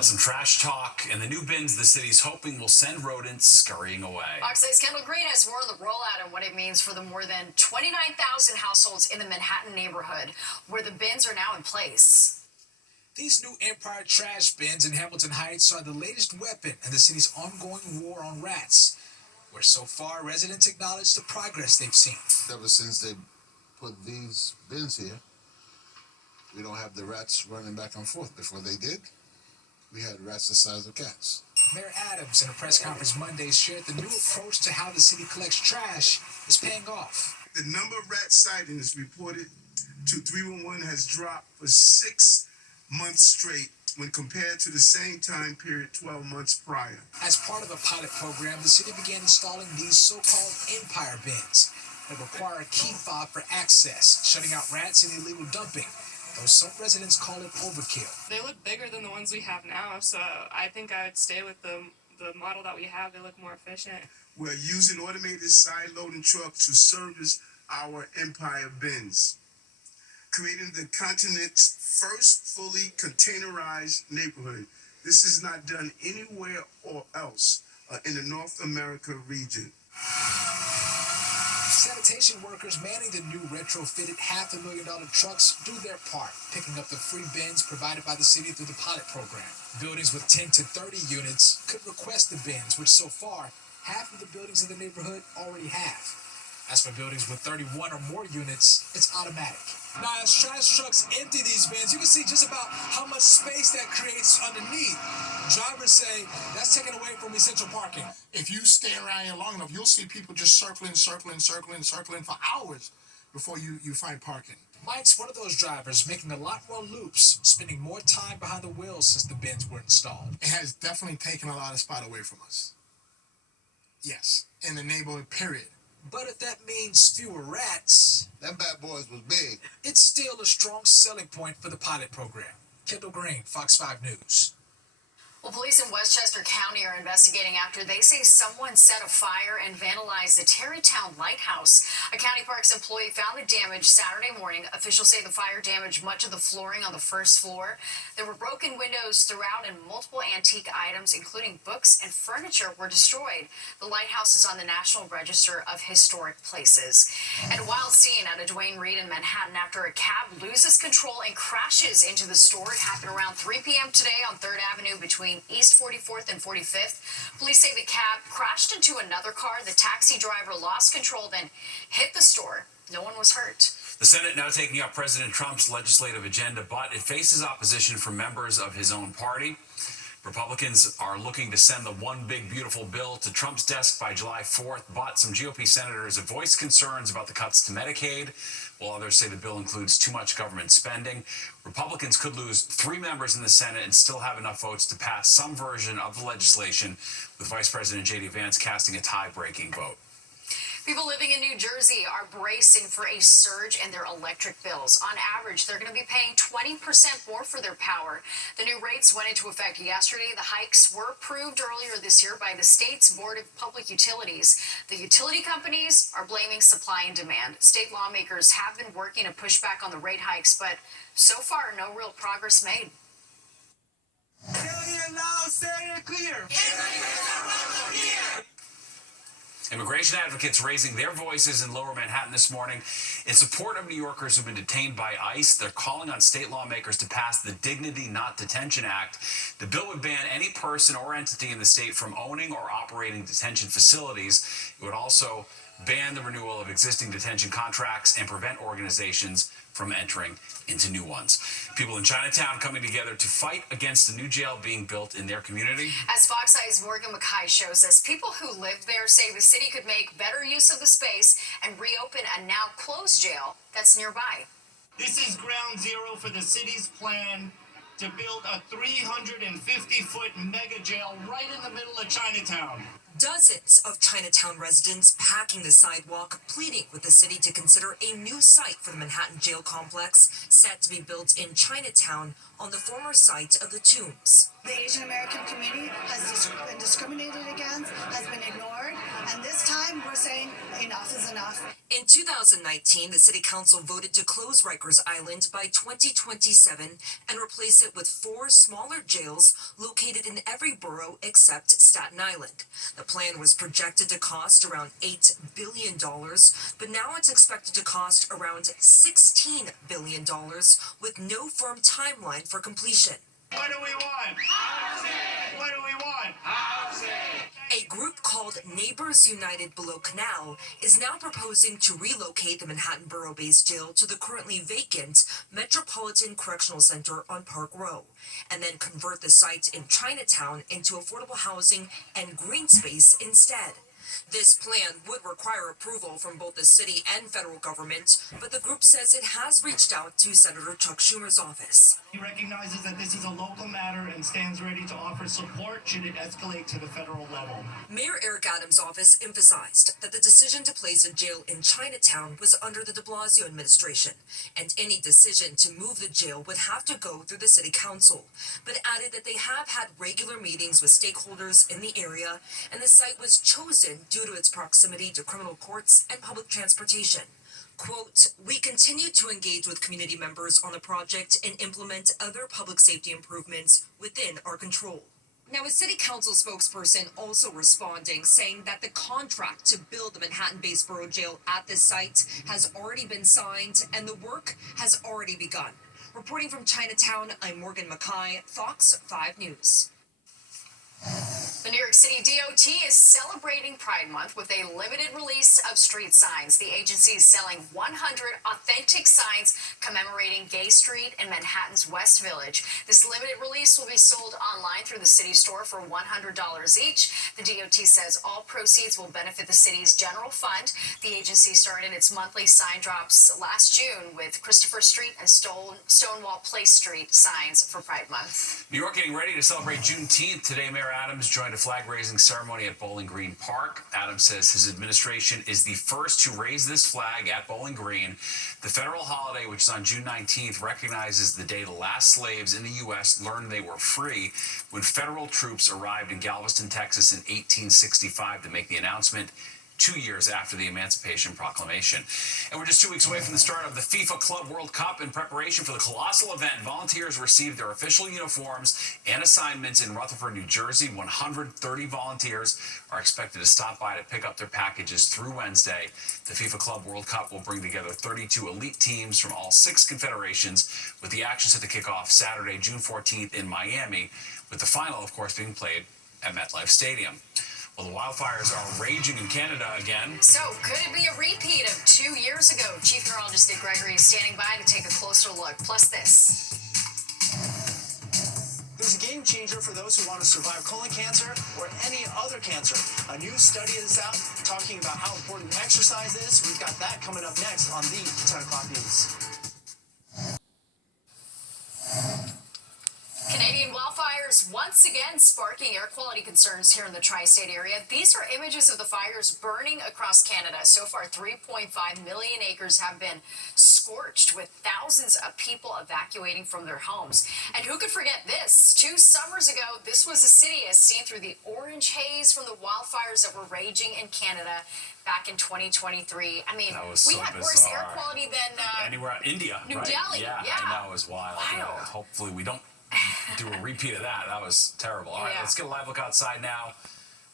Some trash talk and the new bins the city's hoping will send rodents scurrying away. Fox 6's Kendall Green has more on the rollout and what it means for the more than 29,000 households in the Manhattan neighborhood, where the bins are now in place. These new Empire trash bins in Hamilton Heights are the latest weapon in the city's ongoing war on rats, where so far residents acknowledge the progress they've seen. Ever since they put these bins here, we don't have the rats running back and forth. Before they did, we had rats the size of cats. Mayor Adams, in a press conference Monday, shared the new approach to how the city collects trash is paying off. The number of rat sightings reported to 311 has dropped for 6 months straight when compared to the same time period 12 months prior. As part of a pilot program, the city began installing these so-called Empire bins that require a key fob for access, shutting out rats and illegal dumping. Though some residents call it overkill. They look bigger than the ones we have now, so I think I would stay with the model that we have. They look more efficient. We're using automated side loading trucks to service our Empire bins, creating the continent's first fully containerized neighborhood. This is not done anywhere or else in the North America region. Sanitation workers manning the new retrofitted $500,000 trucks do their part, picking up the free bins provided by the city through the pilot program. Buildings with 10 to 30 units could request the bins, which so far, half of the buildings in the neighborhood already have. As for buildings with 31 or more units, it's automatic. Now, as trash trucks empty these bins, you can see just about how much space that creates underneath. Drivers say that's taken away from essential parking. If you stay around here long enough, you'll see people just circling for hours before you find parking. Mike's one of those drivers making a lot more loops, spending more time behind the wheel since the bins were installed. It has definitely taken a lot of spot away from us. Yes, in the neighborhood, period. But if that means fewer rats, Them bad boys was big. it's still a strong selling point for the pilot program. Kendall Green, Fox 5 News. Well, police in Westchester County are investigating after they say someone set a fire and vandalized the Tarrytown Lighthouse. A county parks employee found the damage Saturday morning. Officials say the fire damaged much of the flooring on the first floor. There were broken windows throughout and multiple antique items, including books and furniture, were destroyed. The lighthouse is on the National Register of Historic Places. And a wild scene at a Duane Reade in Manhattan after a cab loses control and crashes into the store. It happened around 3 p.m. today on 3rd Avenue between East 44th and 45th. Police say the cab crashed into another car. The taxi driver lost control, then hit the store. No one was hurt. The Senate now taking up President Trump's legislative agenda, but it faces opposition from members of his own party. Republicans are looking to send the one big beautiful bill to Trump's desk by July 4th, but some GOP senators have voiced concerns about the cuts to Medicaid, while others say the bill includes too much government spending. Republicans could lose 3 members in the Senate and still have enough votes to pass some version of the legislation, with Vice President J.D. Vance casting a tie-breaking vote. People living in New Jersey are bracing for a surge in their electric bills. On average, they're going to be paying 20% more for their power. The new rates went into effect yesterday. The hikes were approved earlier this year by the state's Board of Public Utilities. The utility companies are blaming supply and demand. State lawmakers have been working to push back on the rate hikes, but so far, no real progress made. Say it loud, say it clear. Immigration advocates raising their voices in Lower Manhattan this morning in support of New Yorkers who've been detained by ICE. They're calling on state lawmakers to pass the Dignity Not Detention Act. The bill would ban any person or entity in the state from owning or operating detention facilities. It would also ban the renewal of existing detention contracts and prevent organizations from entering into new ones. People in Chinatown coming together to fight against a new jail being built in their community. As Fox Eye's Morgan McKay shows us, people who live there say the city could make better use of the space and reopen a now closed jail that's nearby. This is ground zero for the city's plan to build a 350-foot mega jail right in the middle of Chinatown. Dozens of Chinatown residents packing the sidewalk, pleading with the city to consider a new site for the Manhattan jail complex set to be built in Chinatown on the former site of the Tombs. The Asian American community has been discriminated against, has been ignored, and this time we're saying enough is enough. In 2019, the City Council voted to close Rikers Island by 2027 and replace it with 4 smaller jails located in every borough except Staten Island. The plan was projected to cost around $8 billion, but now it's expected to cost around $16 billion with no firm timeline for completion. What do we want? Housing! What do we want? Housing! A group called Neighbors United Below Canal is now proposing to relocate the Manhattan Borough-based jail to the currently vacant Metropolitan Correctional Center on Park Row, and then convert the site in Chinatown into affordable housing and green space instead. This plan would require approval from both the city and federal government, but the group says it has reached out to Senator Chuck Schumer's office. He recognizes that this is a local matter and stands ready to offer support should it escalate to the federal level. Mayor Eric Adams' office emphasized that the decision to place a jail in Chinatown was under the de Blasio administration, and any decision to move the jail would have to go through the city council, but added that they have had regular meetings with stakeholders in the area, and the site was chosen due to its proximity to criminal courts and public transportation. Quote, "We continue to engage with community members on the project and implement other public safety improvements within our control." Now, a city council spokesperson also responding, saying that the contract to build the Manhattan-based borough jail at this site has already been signed and the work has already begun. Reporting from Chinatown, I'm Morgan Mackay, Fox 5 News. The New York City DOT is celebrating Pride Month with a limited release of street signs. The agency is selling 100 authentic signs commemorating Gay Street in Manhattan's West Village. This limited release will be sold online through the city store for $100 each. The DOT says all proceeds will benefit the city's general fund. The agency started its monthly sign drops last June with Christopher Street and Stonewall Place Street signs for Pride Month. New York getting ready to celebrate Juneteenth. Today, Mayor Adams joined a flag-raising ceremony at Bowling Green Park. Adams says his administration is the first to raise this flag at Bowling Green. The federal holiday, which is on June 19th, recognizes the day the last slaves in the U.S. learned they were free when federal troops arrived in Galveston, Texas in 1865 to make the announcement 2 years after the Emancipation Proclamation. And we're just 2 weeks away from the start of the FIFA Club World Cup. In preparation for the colossal event, volunteers received their official uniforms and assignments in Rutherford, New Jersey. 130 volunteers are expected to stop by to pick up their packages through Wednesday. The FIFA Club World Cup will bring together 32 elite teams from all 6 confederations, with the action set to kick off Saturday, June 14th in Miami, with the final, of course, being played at MetLife Stadium. Well, the wildfires are raging in Canada again. So, could it be a repeat of 2 years ago? Chief Neurologist Dick Gregory is standing by to take a closer look. Plus this. There's a game changer for those who want to survive colon cancer or any other cancer. A new study is out talking about how important exercise is. We've got that coming up next on the 10 o'clock news. Canadian wildfires once again sparking air quality concerns here in the tri-state area. These are images of the fires burning across Canada. So far, 3.5 million acres have been scorched, with thousands of people evacuating from their homes. And who could forget this? 2 summers ago, this was a city as seen through the orange haze from the wildfires that were raging in Canada back in 2023. I mean, we had worse air quality than anywhere, India, New right? Delhi. Yeah, I know, it was wild. Wild. Hopefully we don't do a repeat of that. That was terrible. All right, let's get a live look outside now,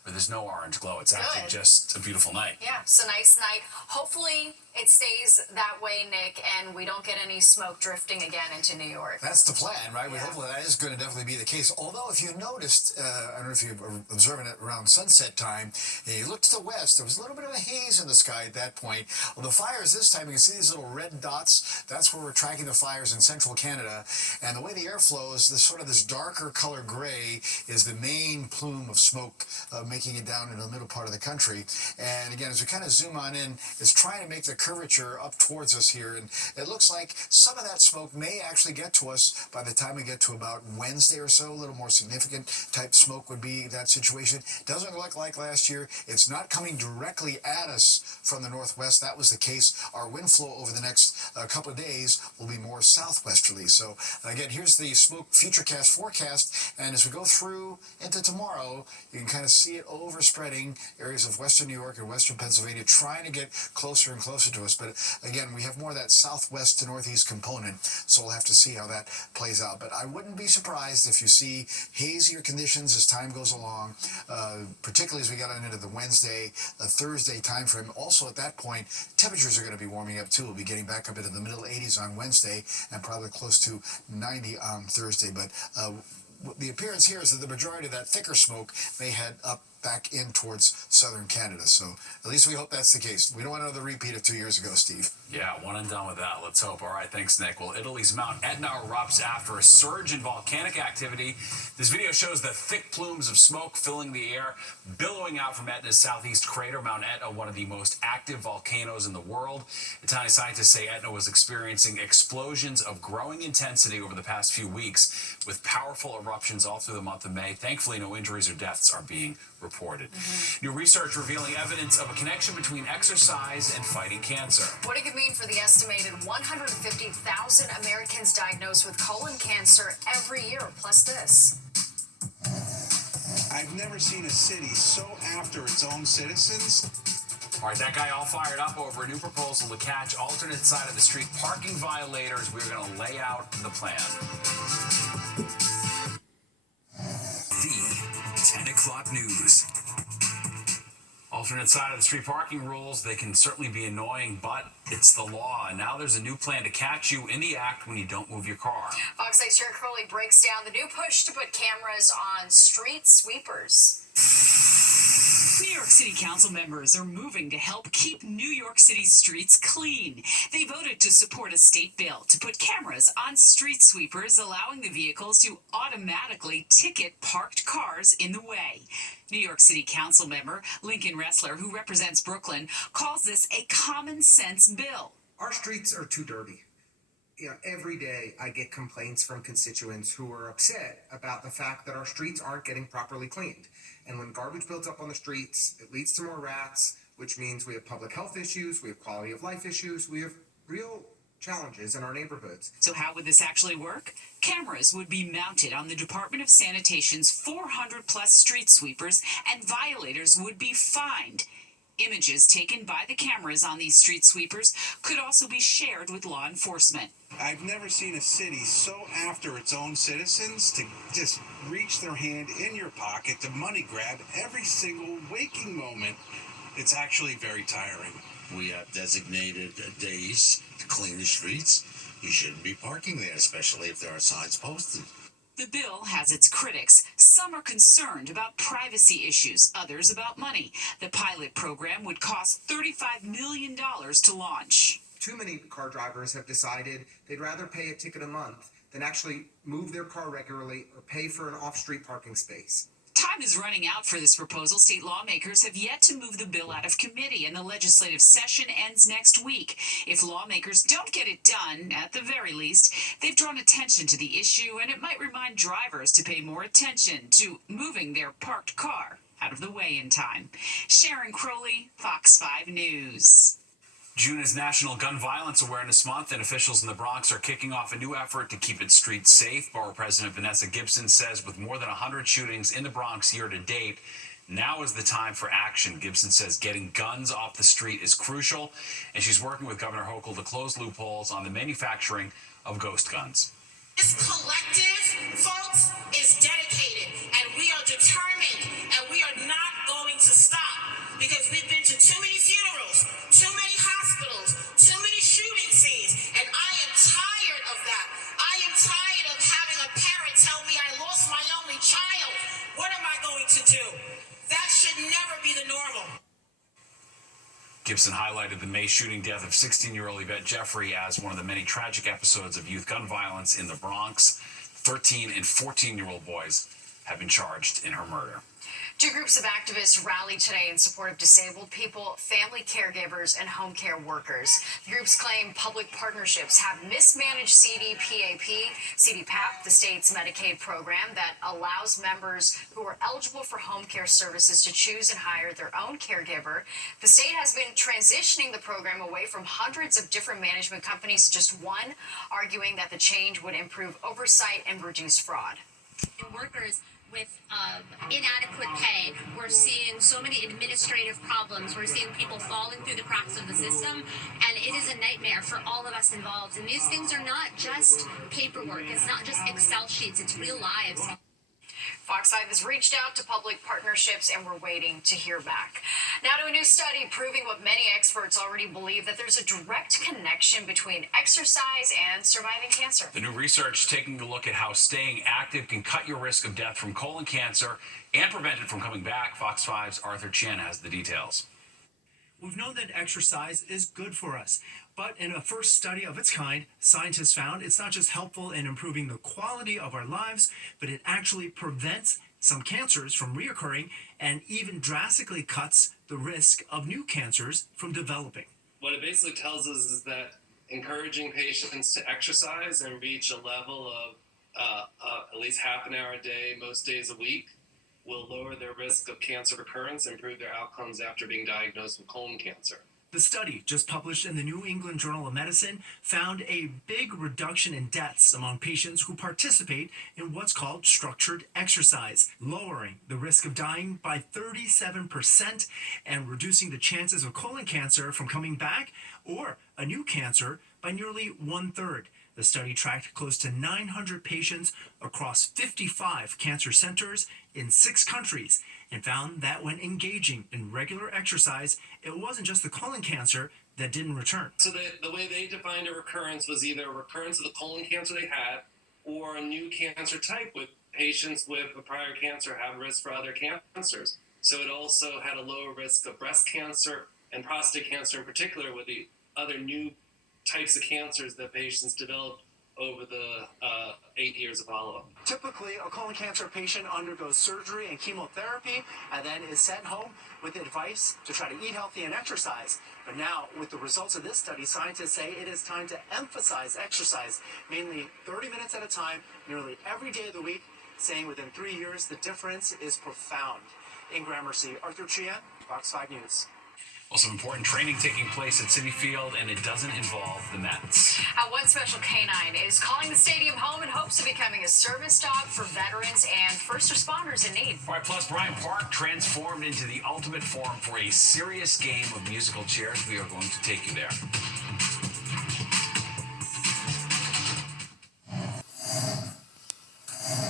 where there's no orange glow. It's actually just a beautiful night. Yeah, it's a nice night. Hopefully it stays that way, Nick, and we don't get any smoke drifting again into New York. That's the plan, right? Yeah. Hopefully that is going to definitely be the case. Although, if you noticed, I don't know if you were observing it around sunset time, you looked to the west, there was a little bit of a haze in the sky at that point. Well, the fires this time, you can see these little red dots. That's where we're tracking the fires in central Canada. And the way the air flows, this sort of this darker color gray is the main plume of smoke making it down into the middle part of the country. And again, as we kind of zoom on in, it's trying to make the curvature up towards us here. And it looks like some of that smoke may actually get to us by the time we get to about Wednesday or so. A little more significant type smoke would be that situation. Doesn't look like last year. It's not coming directly at us from the northwest. That was the case. Our wind flow over the next couple of days will be more southwesterly. So again, here's the smoke futurecast forecast. And as we go through into tomorrow, you can kind of see it overspreading areas of western New York and western Pennsylvania, trying to get closer and closer to us. But again, we have more of that southwest to northeast component, so we'll have to see how that plays out. But I wouldn't be surprised if you see hazier conditions as time goes along, particularly as we get on into the Wednesday, Thursday time frame. Also at that point, temperatures are going to be warming up too. We'll be getting back up into the middle 80s on Wednesday and probably close to 90 on Thursday. But the appearance here is that the majority of that thicker smoke may head up back in towards southern Canada. So at least we hope that's the case. We don't want another repeat of 2 years ago, Steve. Yeah, one and done with that. Let's hope. All right, thanks, Nick. Well, Italy's Mount Etna erupts after a surge in volcanic activity. This video shows the thick plumes of smoke filling the air, billowing out from Etna's southeast crater. Mount Etna, one of the most active volcanoes in the world. Italian scientists say Etna was experiencing explosions of growing intensity over the past few weeks, with powerful eruptions all through the month of May. Thankfully, no injuries or deaths are being reported. New research revealing evidence of a connection between exercise and fighting cancer. What it could mean for the estimated 150,000 Americans diagnosed with colon cancer every year. Plus this. I've never seen a city so after its own citizens. All right, that guy all fired up over a new proposal to catch alternate side of the street parking violators. We're going to lay out the plan. The 10 o'clock news. Alternate side of the street parking rules, they can certainly be annoying, but it's the law. And now there's a new plan to catch you in the act when you don't move your car. Fox 8's Sharon Crowley breaks down the new push to put cameras on street sweepers. New York City Council members are moving to help keep New York City's streets clean. They voted to support a state bill to put cameras on street sweepers, allowing the vehicles to automatically ticket parked cars in the way. New York City Council member Lincoln Ressler, who represents Brooklyn, calls this a common sense bill. Our streets are too dirty. You know, every day I get complaints from constituents who are upset about the fact that our streets aren't getting properly cleaned. And when garbage builds up on the streets, it leads to more rats, which means we have public health issues, we have quality of life issues, we have real challenges in our neighborhoods. So how would this actually work? Cameras would be mounted on the Department of Sanitation's 400-plus street sweepers, and violators would be fined. Images taken by the cameras on these street sweepers could also be shared with law enforcement. I've never seen a city so after its own citizens to just reach their hand in your pocket to money grab every single waking moment. It's actually very tiring. We have designated days to clean the streets. You shouldn't be parking there, especially if there are signs posted. The bill has its critics. Some are concerned about privacy issues, others about money. The pilot program would cost $35 million to launch. Too many car drivers have decided they'd rather pay a ticket a month than actually move their car regularly or pay for an off-street parking space. Time is running out for this proposal. State lawmakers have yet to move the bill out of committee, and the legislative session ends next week. If lawmakers don't get it done, at the very least, they've drawn attention to the issue, and it might remind drivers to pay more attention to moving their parked car out of the way in time. Sharon Crowley, Fox 5 News. June is National Gun Violence Awareness Month, and officials in the Bronx are kicking off a new effort to keep its streets safe. Borough President Vanessa Gibson says with more than 100 shootings in the Bronx year to date, now is the time for action. Gibson says getting guns off the street is crucial, and she's working with Governor Hochul to close loopholes on the manufacturing of ghost guns. This collective, folks, is dedicated, and we are determined, and we are not going to stop, because we've been to too many funerals, too many hospitals, too many shooting scenes, and I am tired of that. I am tired of having a parent tell me I lost my only child. What am I going to do? That should never be the normal. Gibson highlighted the May shooting death of 16-year-old Yvette Jeffrey as one of the many tragic episodes of youth gun violence in the Bronx. 13 and 14-year-old boys have been charged in her murder. Two groups of activists rallied today in support of disabled people, family caregivers, and home care workers. The groups claim public partnerships have mismanaged CDPAP, the state's Medicaid program that allows members who are eligible for home care services to choose and hire their own caregiver. The state has been transitioning the program away from hundreds of different management companies to just one, arguing that the change would improve oversight and reduce fraud. Workers with inadequate pay. We're seeing so many administrative problems. We're seeing people falling through the cracks of the system, and it is a nightmare for all of us involved. And these things are not just paperwork. It's not just Excel sheets. It's real lives. Fox 5 has reached out to public partnerships, and we're waiting to hear back. Now to a new study proving what many experts already believe, that there's a direct connection between exercise and surviving cancer. The new research taking a look at how staying active can cut your risk of death from colon cancer and prevent it from coming back. Fox 5's Arthur Chan has the details. We've known that exercise is good for us, but in a first study of its kind, scientists found it's not just helpful in improving the quality of our lives, but it actually prevents some cancers from reoccurring and even drastically cuts the risk of new cancers from developing. What it basically tells us is that encouraging patients to exercise and reach a level of at least half an hour a day, most days a week, will lower their risk of cancer recurrence and improve their outcomes after being diagnosed with colon cancer. The study, just published in the New England Journal of Medicine, found a big reduction in deaths among patients who participate in what's called structured exercise, lowering the risk of dying by 37% and reducing the chances of colon cancer from coming back or a new cancer by nearly 1/3. The study tracked close to 900 patients across 55 cancer centers in 6 countries and found that when engaging in regular exercise, it wasn't just the colon cancer that didn't return. So the way they defined a recurrence was either a recurrence of the colon cancer they had or a new cancer type, with patients with a prior cancer have risk for other cancers. So it also had a lower risk of breast cancer and prostate cancer in particular, with the other new types of cancers that patients developed over the 8 years of follow-up. Typically, a colon cancer patient undergoes surgery and chemotherapy and then is sent home with advice to try to eat healthy and exercise. But now, with the results of this study, scientists say it is time to emphasize exercise, mainly 30 minutes at a time, nearly every day of the week, saying within 3 years, the difference is profound. In Gramercy, Arthur Chian, Fox 5 News. Well, some important training taking place at Citi Field, and it doesn't involve the Mets. One special canine is calling the stadium home in hopes of becoming a service dog for veterans and first responders in need. All right, plus Bryant Park transformed into the ultimate forum for a serious game of musical chairs. We are going to take you there.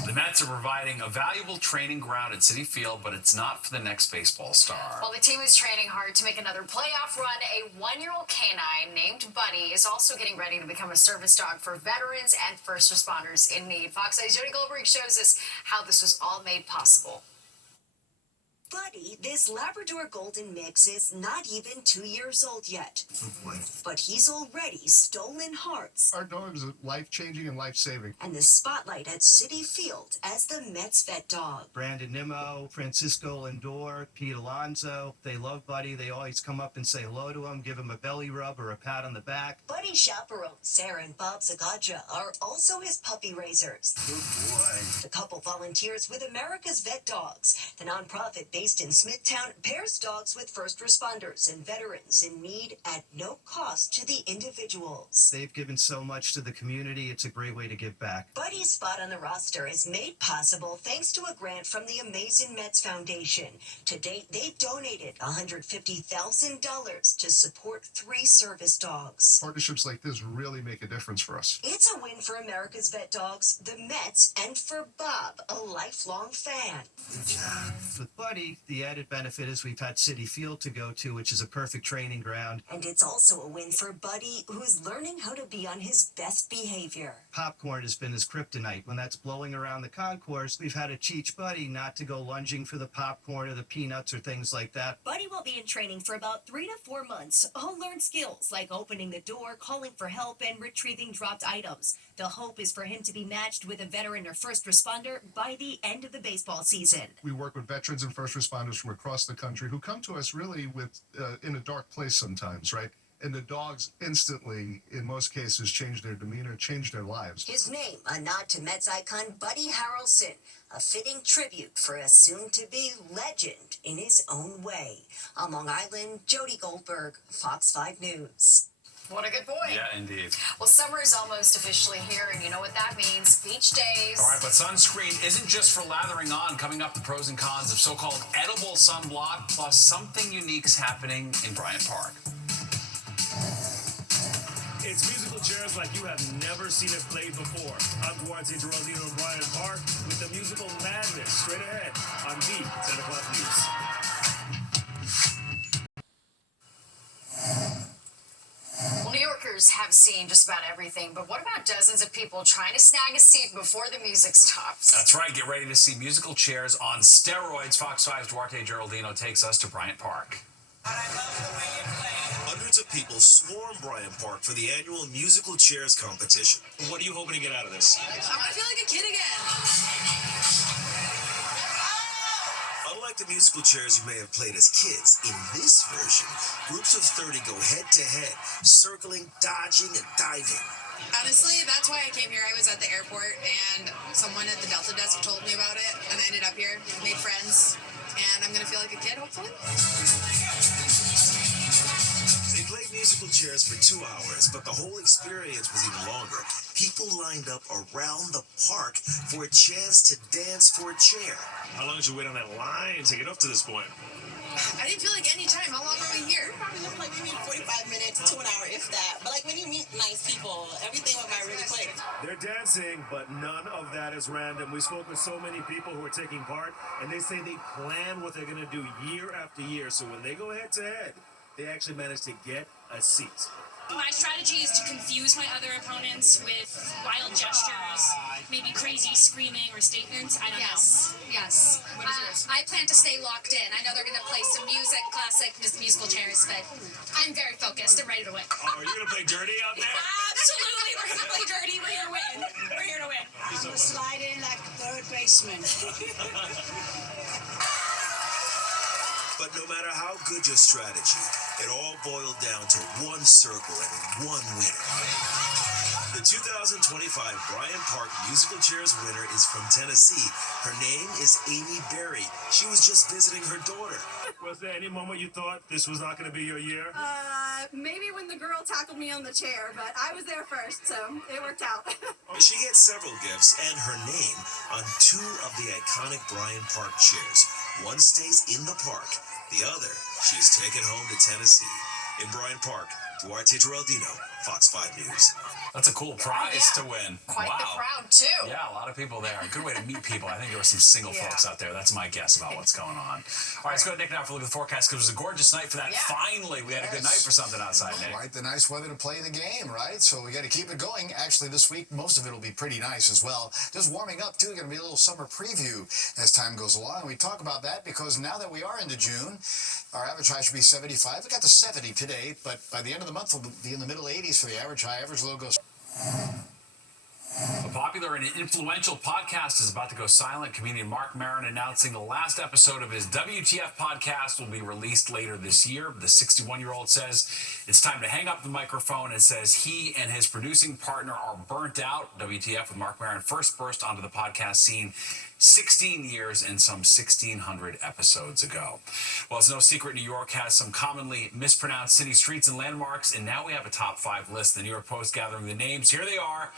The Mets are providing a valuable training ground at Citi Field, but it's not for the next baseball star. While the team is training hard to make another playoff run, a 1-year-old canine named Buddy is also getting ready to become a service dog for veterans and first responders in need. Fox 8's Jody Goldberg shows us how this was all made possible. Buddy, this Labrador Golden mix, is not even 2 years old yet. But he's already stolen hearts. Our dog is life-changing and life-saving. And the spotlight at Citi Field as the Mets vet dog. Brandon Nimmo, Francisco Lindor, Pete Alonso, they love Buddy. They always come up and say hello to him, give him a belly rub or a pat on the back. Buddy's chaperones, Sarah and Bob Zagadra, are also his puppy raisers. Good boy. The couple volunteers with America's Vet Dogs, the nonprofit based in Smithtown, pairs dogs with first responders and veterans in need at no cost to the individuals. They've given so much to the community. It's a great way to give back. Buddy's spot on the roster is made possible thanks to a grant from the Amazing Mets Foundation. To date, they've donated $150,000 to support 3 service dogs. Partnerships like this really make a difference for us. It's a win for America's Vet Dogs, the Mets, and for Bob, a lifelong fan. With Buddy, City. The added benefit is we've had Citi Field to go to, which is a perfect training ground. And it's also a win for Buddy, who's learning how to be on his best behavior. Popcorn has been his kryptonite. When that's blowing around the concourse, we've had to teach Buddy not to go lunging for the popcorn or the peanuts or things like that. Buddy will be in training for about 3 to 4 months. He'll learn skills like opening the door, calling for help, and retrieving dropped items. The hope is for him to be matched with a veteran or first responder by the end of the baseball season. We work with veterans and first responders from across the country who come to us really with in a dark place sometimes, right? And the dogs instantly, in most cases, change their demeanor, change their lives. His name, a nod to Mets icon Buddy Harrelson, a fitting tribute for a soon-to-be legend in his own way. On Long Island, Jody Goldberg, Fox 5 News. What a good boy. Yeah, indeed. Well, summer is almost officially here, and you know what that means. Beach days. All right, but sunscreen isn't just for lathering on. Coming up, the pros and cons of so-called edible sunblock, plus something unique's happening in Bryant Park. It's musical chairs like you have never seen it played before. I'm Duarte Geraldino in Bryant Park with the musical madness straight ahead on the 10 o'clock news. Well, New Yorkers have seen just about everything, but what about dozens of people trying to snag a seat before the music stops? That's right. Get ready to see musical chairs on steroids. Fox 5's Duarte Geraldino takes us to Bryant Park. Hundreds of people swarm Bryant Park for the annual musical chairs competition. What are you hoping to get out of this? I want to feel like a kid again. Unlike the musical chairs you may have played as kids, in this version, groups of 30 go head-to-head, circling, dodging, and diving. Honestly, that's why I came here. I was at the airport, and someone at the Delta desk told me about it, and I ended up here, made friends, and I'm going to feel like a kid, hopefully. They played musical chairs for 2 hours, but the whole experience was even longer. People lined up around the park for a chance to dance for a chair. How long did you wait on that line to get up to this point? I didn't feel like any time. How long were we here? Probably looked like maybe 45 minutes to an hour, if that. But like when you meet nice people, everything went by really quick. They're dancing, but none of that is random. We spoke with so many people who are taking part, and they say they plan what they're going to do year after year. So when they go head to head, they actually manage to get a seat. My strategy is to confuse my other opponents with wild gestures, maybe crazy screaming or statements. I don't know. Yes. What is yours? I plan to stay locked in. I know they're going to play some music, classic musical chairs, but I'm very focused and ready to win. Oh, are you going to play dirty out there? Absolutely. We're going to play dirty. We're here to win. We're here to win. I'm gonna slide in like third baseman. But no matter how good your strategy, it all boiled down to one circle and one winner. The 2025 Bryant Park Musical Chairs winner is from Tennessee. Her name is Amy Berry. She was just visiting her daughter. Was there any moment you thought this was not going to be your year? Maybe when the girl tackled me on the chair, but I was there first, so it worked out. She gets several gifts and her name on 2 of the iconic Bryant Park chairs. One stays in the park, the other she's taken home to Tennessee. In Bryant Park, Duarte Geraldino, Fox 5 News. That's a cool prize to win. Quite wow. the crowd, too. Yeah, a lot of people there. A good way to meet people. I think there were some single folks out there. That's my guess about what's going on. All right, let's go ahead, Nick, now for a look at the forecast, because it was a gorgeous night for that. Finally, we had a good night for something outside, Nick. Right, the nice weather to play the game, right? So we got to keep it going. Actually, this week, most of it will be pretty nice as well. Just warming up, too. Going to be a little summer preview as time goes along. And we talk about that because now that we are into June, our average high should be 75. We got to 70 today, but by the end of the month, we'll be in the middle 80s for the average high. Average low goes... A popular and influential podcast is about to go silent. Comedian Mark Maron announcing the last episode of his WTF podcast will be released later this year. The 61-year-old says it's time to hang up the microphone and says he and his producing partner are burnt out. WTF with Mark Maron first burst onto the podcast scene 16 years and some 1,600 episodes ago. Well, it's no secret New York has some commonly mispronounced city streets and landmarks, and now we have a top 5 list. The New York Post gathering the names. Here they are.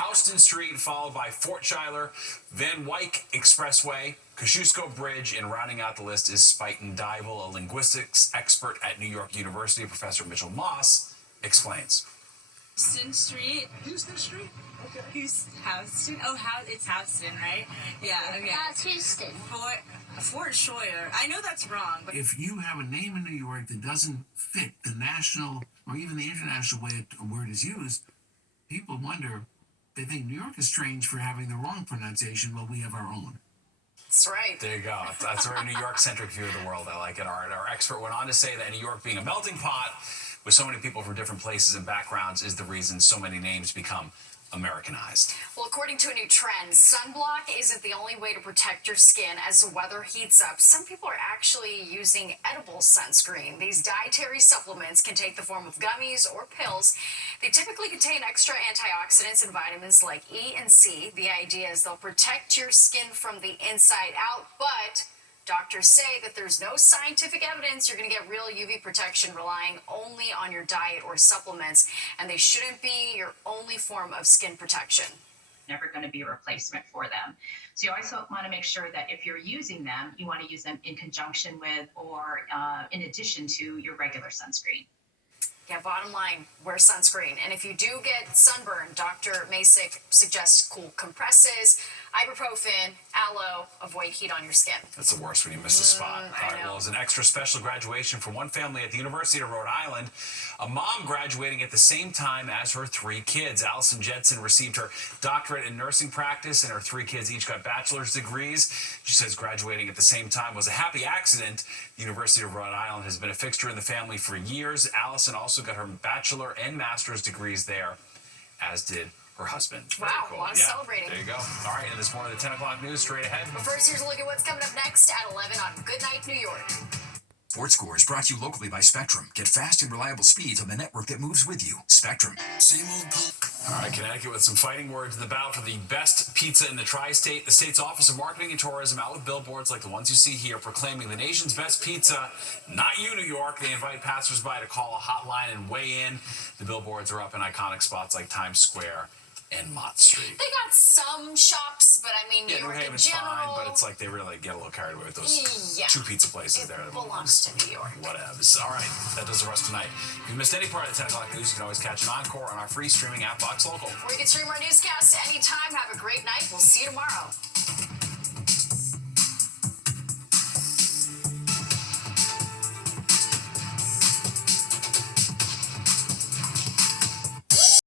Houston Street, followed by Fort Schuyler, Van Wyck Expressway, Kosciuszko Bridge, and rounding out the list is Spuyten Duyvil. A linguistics expert at New York University, Professor Mitchell Moss, explains. Houston Street. Houston Street? Okay. Houston? Oh, it's Houston, right? Yeah, okay. That's Houston. Fort Schroyer. I know that's wrong, but If you have a name in New York that doesn't fit the national or even the international way a word is used, people wonder, they think New York is strange for having the wrong pronunciation while we have our own. That's right. There you go. That's a very New York-centric view of the world. I like it. Our expert went on to say that New York being a melting pot with so many people from different places and backgrounds is the reason so many names become Americanized. Well, according to a new trend, sunblock isn't the only way to protect your skin as the weather heats up. Some people are actually using edible sunscreen. These dietary supplements can take the form of gummies or pills. They typically contain extra antioxidants and vitamins like E and C. The idea is they'll protect your skin from the inside out, but doctors say that there's no scientific evidence you're going to get real UV protection relying only on your diet or supplements, and they shouldn't be your only form of skin protection. Never going to be a replacement for them. So you also want to make sure that if you're using them, you want to use them in conjunction with or in addition to your regular sunscreen. Yeah, bottom line, wear sunscreen. And if you do get sunburn, Dr. Masick suggests cool compresses, ibuprofen, aloe, avoid heat on your skin. That's the worst when you miss a spot. All right, well, as an extra special graduation for one family at the University of Rhode Island, a mom graduating at the same time as her 3 kids. Allison Jedson received her doctorate in nursing practice, and her 3 kids each got bachelor's degrees. She says graduating at the same time was a happy accident. The University of Rhode Island has been a fixture in the family for years. Allison also got her bachelor and master's degrees there, as did her husband. Wow, cool. a lot of celebrating. There you go. All right, and this morning, the 10 o'clock news straight ahead. But first, here's a look at what's coming up next at 11 on Good Night New York. Sports Score is brought to you locally by Spectrum. Get fast and reliable speeds on the network that moves with you. Spectrum. Same old. All right, Connecticut with some fighting words in the battle for the best pizza in the tri-state. The state's Office of Marketing and Tourism out with billboards like the ones you see here proclaiming the nation's best pizza. Not you, New York. They invite passersby to call a hotline and weigh in. The billboards are up in iconic spots like Times Square and Mott Street. They got some shops, but I mean, New New York in Haven's general. fine, but it's like they really get a little carried away with those Yeah. 2 pizza places there. It belongs to New York. Whatevs. All right, that does it for us tonight. If you missed any part of the 10 o'clock news, you can always catch an encore on our free streaming app, Vox Local. Or you can stream our newscast anytime. Have a great night. We'll see you tomorrow.